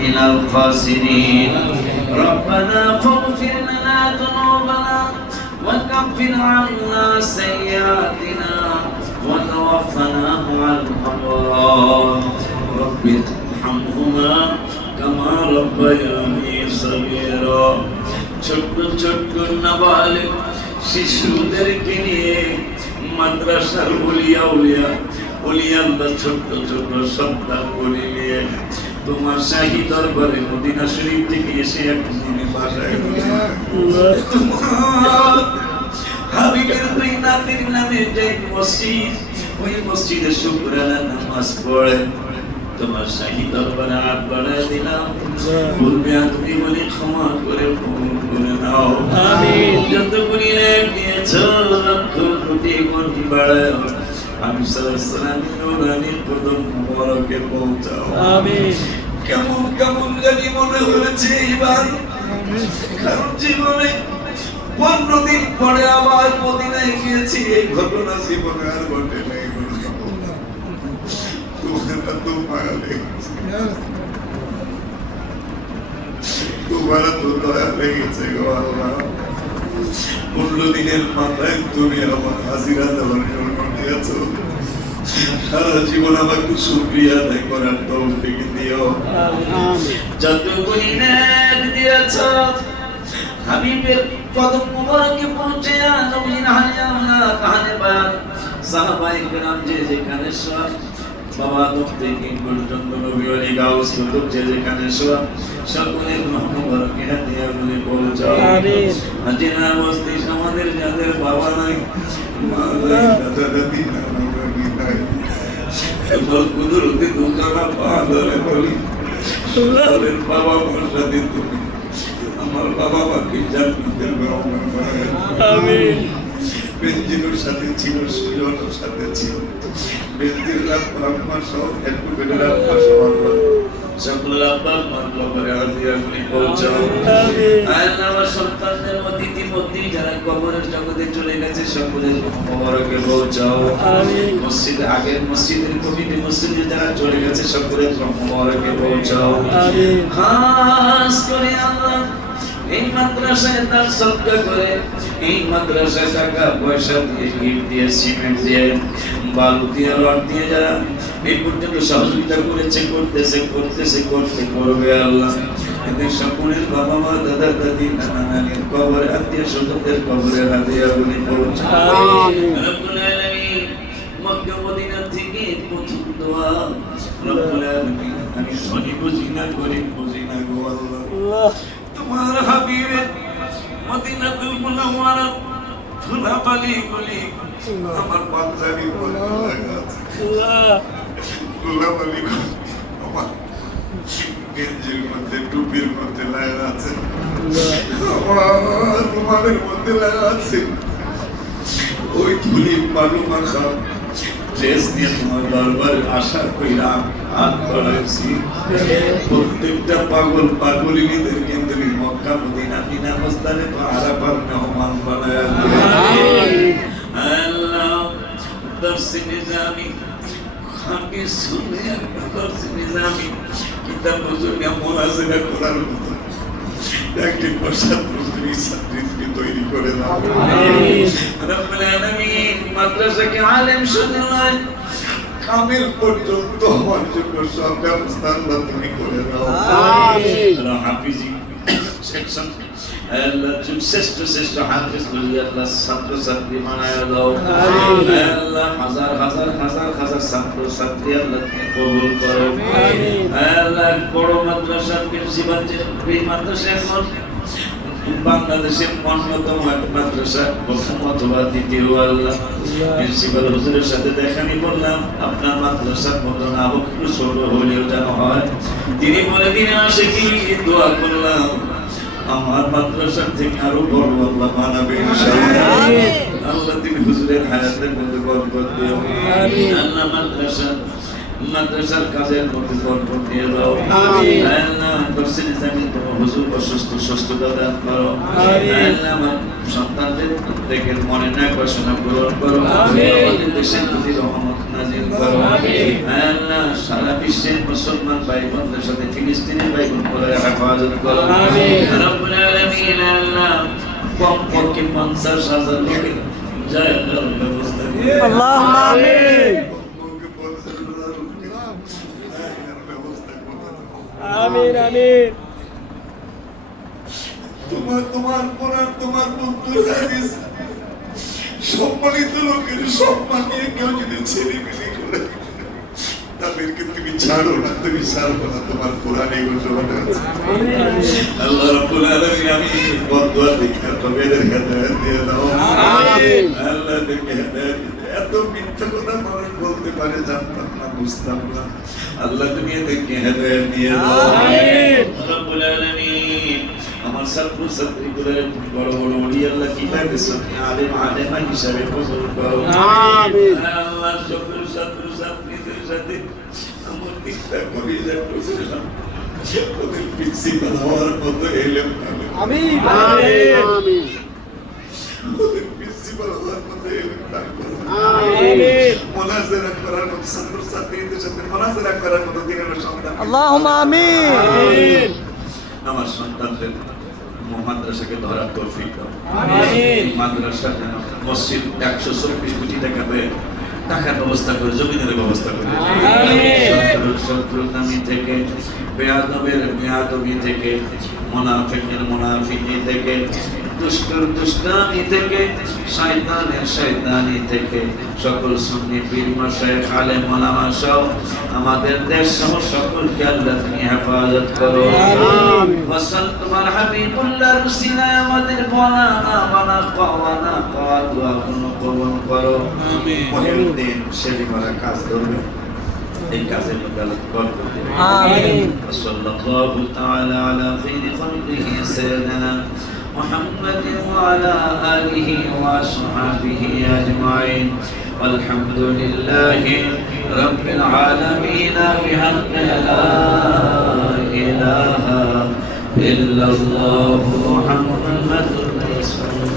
من الخاسرين ربنا فاغفر لنا ذنوبنا وكفر عنا سيئاتنا وتوفنا مع الأبرار رب ارحمهما كما ربياني صغيرا ছোট্ট ছোট্ট নাবালিক শিশুদেরকে নিয়ে মাদ্রাসার উলিয়া উলিয়া উলিয়াল্লাহ ছোট্ট ছোট্ট সন্তান বলি নিয়ে তোমার শাহী দরবারে মদিনা শরীফ থেকে এসে এখন বাসায় হাবিবের দুই নাতির নামে যে মসজিদ ওই মসজিদে শুক্রানা নামাজ পড়ে। তোমার শাহী দরবারে হাত বাড়ায় দিলাম। বলবে তুমি বলে ক্ষমা করে কবুল করে নাও। যত পরিণাম দিয়েছ লক্ষ কোটি গুণ বাড়ায়। আমি সালাম নুরানির কদম মুবারকে পৌঁছাও। আমিন। কেমন কেমন জানি মনে হয়েছে এবার। কারণ জীবনে পনেরো দিন পরে আবার মদিনায় গিয়েছি এই ঘটনা জীবনে আর ঘটে নাই তোমার তো দয়া লেগেছে গো আল্লাহ। পনেরো দিনের মাথায় তুমি আমার হাজিরা দেওয়ার জন্য দিয়েছ সারা জীবন আমাকে সুক্রিয়া আদায় করার তৌফিক দিও। যতগুলি ন্যাক দিয়েছ, আমি কত পৌঁছে আজমিন হালে কাহানে পার। সাহাবাই গ্রাম যে যেখানে সব আদম থেকে পর্যন্ত নবী আলী গাউস কুতুব যে যেখানে সব সকলের মুবারকে হাতিয়া বলে পৌঁছাও হাজিরা বস্তি আমাদের যাদের বাবা নাই মা নাই দাদা দাদি নাই নানি কুদরতে দোকানা পা ধরে বলি বলেন বাবা আমার সাথে তুমি আমার বাবা মাকে জান্নাতের মেহমান বানায় আমিন বেঞ্জিনের সাথে ছিল সুজনের সাথে ছিল বেঞ্জির আব্বা সহ বেটার আব্বা সবার সকলের আব্বা আম্মার কবরে হাজিরাগুলি পৌঁছাও। আল্লাহ আমার সন্তানদের মধ্যে যারা কবরের জগতে চলে গেছে সকলের কবরকে পৌঁছাও। মসজিদে আগের মসজিদের কমিটি মসজিদে যারা চলে গেছে সকলের কবরকে পৌঁছাও। খাস এই মাদ্রাসায় তার সদকা করে এই মাদ্রাসায় টাকা পয়সা দিয়ে ইট দিয়ে সিমেন্ট দিয়ে বালু দিয়ে রড দিয়ে যারা এই পর্যন্ত সহযোগিতা করেছে করতেছে করতেছে করতে করবে আল্লাহ। এদের সকলের বাবা মা দাদা দাদি নানা নানির কবরে আত্মীয় স্বজনদের কবরে হাতিয়া বলে পৌঁছে আমিন। রব্বুল আলামিন মক্কা মদিনা থেকে প্রথম দোয়া। রব্বুল আলামিন আমি ধনী বুঝি না গরিব বুঝি না গো আল্লাহ। তোমার হাবিবের মদিনাতুল মুনাওয়ারা ধুলাবালি গলি। আমার পাঞ্জাবি আল্লাহ ধুলাবালি আমার গেঞ্জির মধ্যে, টুপির মধ্যে লাগা আছে। তোমাদের মধ্যে লাগা আছে। ওই ধুলি বালু মাখা, ড্রেস দিয়ে তোমার দরবার আশা কইরা হাত বাড়াইছি। প্রত্যেকটা পাগল পাগলিনীদের কিন্তু মক্কা মদিনা বিনা বস্তানে তো আরাফার মেহমান বানায় আমিন। আল্লাহ দর্শে নিজামি খাকে শুনে একটা দর্শে নিজামি কিতাব হুজুর এমন করার মতো একটি প্রসাদ প্রস্তুতি ছাত্রীকে তৈরি করে দাও রব্বুল আলামিন মাদ্রাসাকে আলেম শুধু নয় কামিল পর্যন্ত হওয়ার জন্য সব ব্যবস্থা আল্লাহ তুমি করে দাও আমিন। হাফিজি সেকশন শ্রেষ্ঠ শ্রেষ্ঠ হাফিজ বলি আল্লাহ ছাত্র ছাত্রী বানায় দাও আল্লাহ হাজার হাজার হাজার হাজার ছাত্র ছাত্রী আল্লাহ কবুল করো আল্লাহ বড় মাদ্রাসা প্রিন্সিপাল যে মাদ্রাসা এখন বাংলাদেশের অন্যতম এক মাদ্রাসা প্রথম অথবা দ্বিতীয় আল্লাহ প্রিন্সিপাল হুজুরের সাথে দেখানি বললাম আপনার মাদ্রাসার মতো না হোক একটু ছোট হলেও যেন হয় তিনি বলে দিনে আসে কি দোয়া করলাম আমার মাদ্রাসার থেকে আরও বড় আল্লাহ বানাবে। আল্লাহ তুমি হুজুরের হায়াতের মধ্যে বরকত দিও। আল্লাহ মাদ্রাসা মাদ্রাসার কাজের মধ্যে বরকত দিয়ে দাও আমিন। আল্লাহ মসজিদে জামিন তোমার হুজুর অসুস্থ সুস্থতা দান করো আমিন। আল্লাহ সন্তানদের প্রত্যেকের মনে নয় বাসনা পূরণ করো। আমাদের দেশের প্রতি রহমত নাজিল করো। আল্লাহ সারা বিশ্বের মুসলমান ভাই বোনদের সাথে ভাই বোন করে। রাখা করো। কম পক্ষে পঞ্চাশ হাজার লোকের তোমার তোমার পরার তোমার বন্ধুর হাদিস সম্মানিত লোকের সম্মান নিয়ে কেউ যদি ছেলে মিলে করে তাদেরকে তুমি ছাড়ো না তুমি ছাড়বো না তোমার কোরআনে ঘোষণা আছে। আল্লাহ রাব্বুল আলামিন আমি বদুয়া দেখে তবে এদের হেদায়েত দিয়ে দাও। আমিন। আল্লাহ এদেরকে হেদায়েত এত মিথ্যা কথা মানুষ বলতে পারে জানতাম না বুঝতাম না। আল্লাহ তুমি এদেরকে হেদায়েত দিয়ে দাও। আমিন। রব্বুল আলামিন আমার ছাত্র ছাত্রীগুলো তুমি আল্লাহ কিতাবে সঙ্গে প্রিন্সিপাল আমি ওদের প্রিন্সিপাল হওয়ার মতো এলেম মোনাজারা করার মতো ছাত্র ছাত্রীদের সাথে মতো দিনের আল্লাহ আমিন। আমার সন্তানদের মাদ্রাসাকে ধরার তৌফিক দাও। মাদ্রাসা যেন মসজিদ একশো চব্বিশ কোটি টাকা পেয়ে টাকার ব্যবস্থা করে জমিনের ব্যবস্থা করে। শত্রুতামি থেকে বেয়াদবের বেয়াদবি থেকে মোনাফিকের মোনাফিকি থেকে দুষ্টুর দুষ্টানি থেকে শয়তানের শয়তানি থেকে। সকল সুন্নি পীর মশাই খালে মোলামা সহ আমাদের দেশ সহ সকল আল্লাহ হেফাজত করো। বসন্ত তোমার হাবিবুল্লাহ রুসিনা আমাদের বনানা বানা কওয়ানা কওয়া দোয়া কোনো কবন করো। মহিম দিন সেলিমারা কাজ করবে এই কাজে মোকালত করতে আমিন। সাল্লাল্লাহু তাআলা محمد وعلى آله وأصحابه أجمعين. والحمد لله رب العالمين بحق لا إله إلا الله محمد رسول